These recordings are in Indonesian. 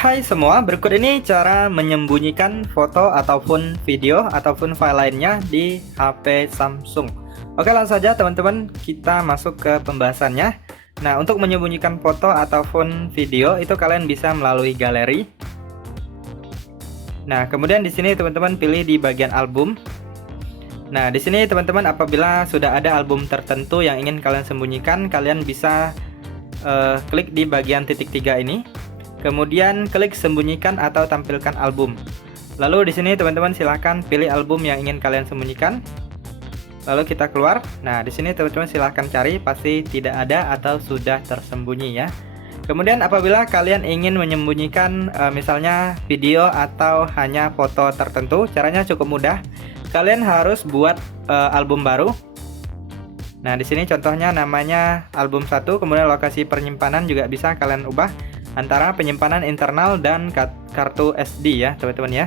Hai semua, berikut ini cara menyembunyikan foto ataupun video ataupun file lainnya di HP Samsung. Oke, langsung saja teman-teman, kita masuk ke pembahasannya. Nah, untuk menyembunyikan foto ataupun video itu kalian bisa melalui galeri. Nah, kemudian di sini teman-teman pilih di bagian album. Nah, di sini teman-teman apabila sudah ada album tertentu yang ingin kalian sembunyikan, kalian bisa klik di bagian titik 3 ini. Kemudian klik sembunyikan atau tampilkan album. Lalu di sini teman-teman silahkan pilih album yang ingin kalian sembunyikan. Lalu kita keluar. Nah, di sini teman-teman silahkan cari, pasti tidak ada atau sudah tersembunyi ya. Kemudian apabila kalian ingin menyembunyikan misalnya video atau hanya foto tertentu, caranya cukup mudah. Kalian harus buat album baru. Nah, di sini contohnya namanya album 1, kemudian lokasi penyimpanan juga bisa kalian ubah antara penyimpanan internal dan kartu SD ya teman-teman ya.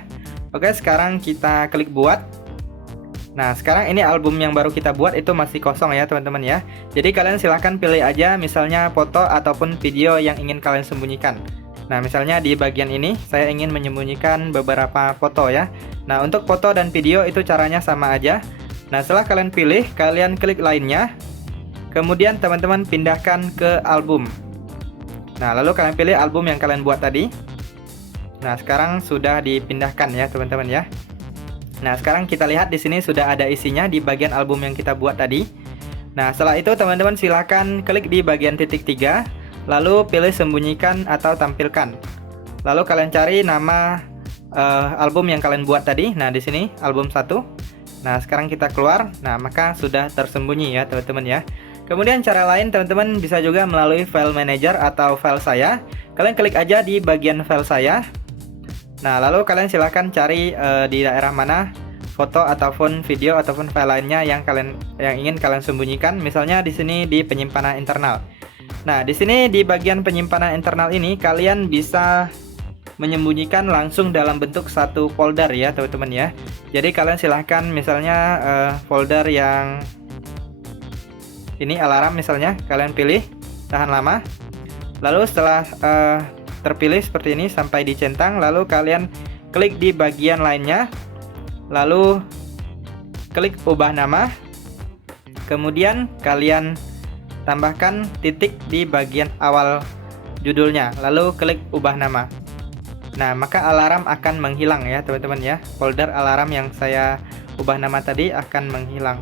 Oke, sekarang kita klik buat. Nah, sekarang ini album yang baru kita buat itu masih kosong ya teman-teman ya. Jadi kalian silahkan pilih aja misalnya foto ataupun video yang ingin kalian sembunyikan. Nah, misalnya di bagian ini saya ingin menyembunyikan beberapa foto ya. Nah, untuk foto dan video itu caranya sama aja. Nah, setelah kalian pilih, kalian klik lainnya. Kemudian teman-teman pindahkan ke album. Nah, lalu kalian pilih album yang kalian buat tadi. Nah, sekarang sudah dipindahkan ya teman-teman ya. Nah, sekarang kita lihat di sini sudah ada isinya di bagian album yang kita buat tadi. Nah, setelah itu teman-teman silahkan klik di bagian titik 3, lalu pilih sembunyikan atau tampilkan. Lalu kalian cari nama album yang kalian buat tadi. Nah, di sini album 1. Nah, sekarang kita keluar. Nah, maka sudah tersembunyi ya teman-teman ya. Kemudian cara lain teman-teman bisa juga melalui file manager atau file saya. Kalian klik aja di bagian file saya. Nah, lalu kalian silahkan cari di daerah mana foto ataupun video ataupun file lainnya yang ingin kalian sembunyikan. Misalnya di sini di penyimpanan internal. Nah, di sini di bagian penyimpanan internal ini kalian bisa menyembunyikan langsung dalam bentuk satu folder ya teman-teman ya. Jadi kalian silahkan misalnya folder yang ini alarm misalnya, kalian pilih, tahan lama. Lalu setelah terpilih seperti ini sampai dicentang, lalu kalian klik di bagian lainnya. Lalu klik ubah nama. Kemudian kalian tambahkan titik di bagian awal judulnya. Lalu klik ubah nama. Nah, maka alarm akan menghilang ya teman-teman ya. Folder alarm yang saya ubah nama tadi akan menghilang.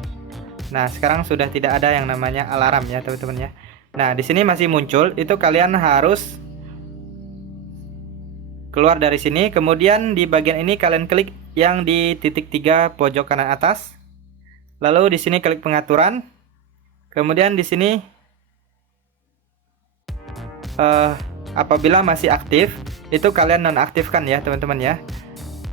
Nah, sekarang sudah tidak ada yang namanya alarm ya teman-teman ya. Nah, di sini masih muncul, itu kalian harus keluar dari sini. Kemudian di bagian ini kalian klik yang di titik 3 pojok kanan atas. Lalu di sini klik pengaturan. Kemudian di sini apabila masih aktif, itu kalian nonaktifkan ya teman-teman ya.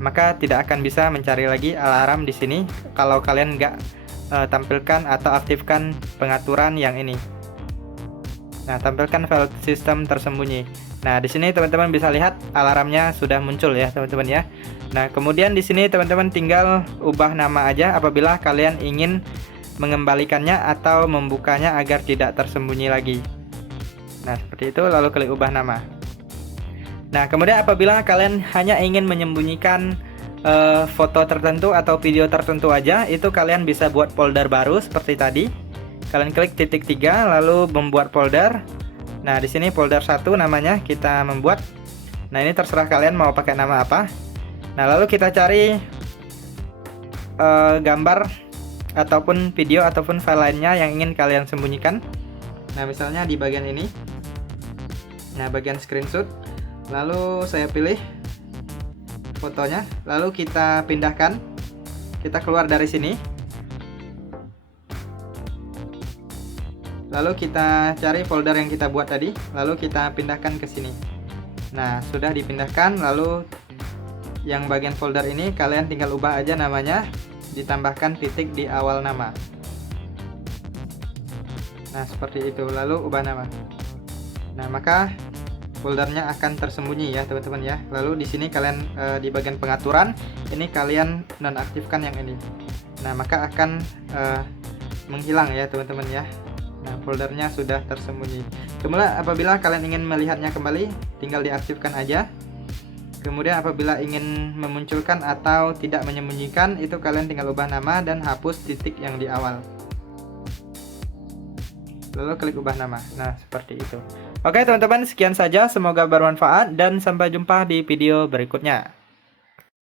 Maka tidak akan bisa mencari lagi alarm di sini kalau kalian nggak tampilkan atau aktifkan pengaturan yang ini. Nah, tampilkan file sistem tersembunyi. Nah, di sini teman-teman bisa lihat alarmnya sudah muncul ya teman-teman ya. Nah, kemudian di sini teman-teman tinggal ubah nama aja apabila kalian ingin mengembalikannya atau membukanya agar tidak tersembunyi lagi. Nah, seperti itu, lalu klik ubah nama. Nah, kemudian apabila kalian hanya ingin menyembunyikan foto tertentu atau video tertentu aja, itu kalian bisa buat folder baru seperti tadi. Kalian klik titik 3 lalu membuat folder. Nah, di sini folder 1 namanya kita membuat. Nah, ini terserah kalian mau pakai nama apa. Nah, lalu kita cari gambar ataupun video ataupun file lainnya yang ingin kalian sembunyikan. Nah, misalnya di bagian ini. Nah, bagian screenshot. Lalu saya pilih fotonya, lalu kita pindahkan, kita keluar dari sini, lalu kita cari folder yang kita buat tadi, lalu kita pindahkan ke sini. Nah, sudah dipindahkan, lalu yang bagian folder ini kalian tinggal ubah aja namanya, ditambahkan titik di awal nama. Nah, seperti itu, lalu ubah nama. Nah, maka foldernya akan tersembunyi ya teman-teman ya. Lalu di sini kalian di bagian pengaturan ini kalian nonaktifkan yang ini. Nah, maka akan menghilang ya teman-teman ya. Nah, foldernya sudah tersembunyi. Kemudian apabila kalian ingin melihatnya kembali, tinggal diaktifkan aja. Kemudian apabila ingin memunculkan atau tidak menyembunyikan, itu kalian tinggal ubah nama dan hapus titik yang di awal. Lalu klik ubah nama. Nah, seperti itu. Oke teman-teman, sekian saja. Semoga bermanfaat dan sampai jumpa di video berikutnya.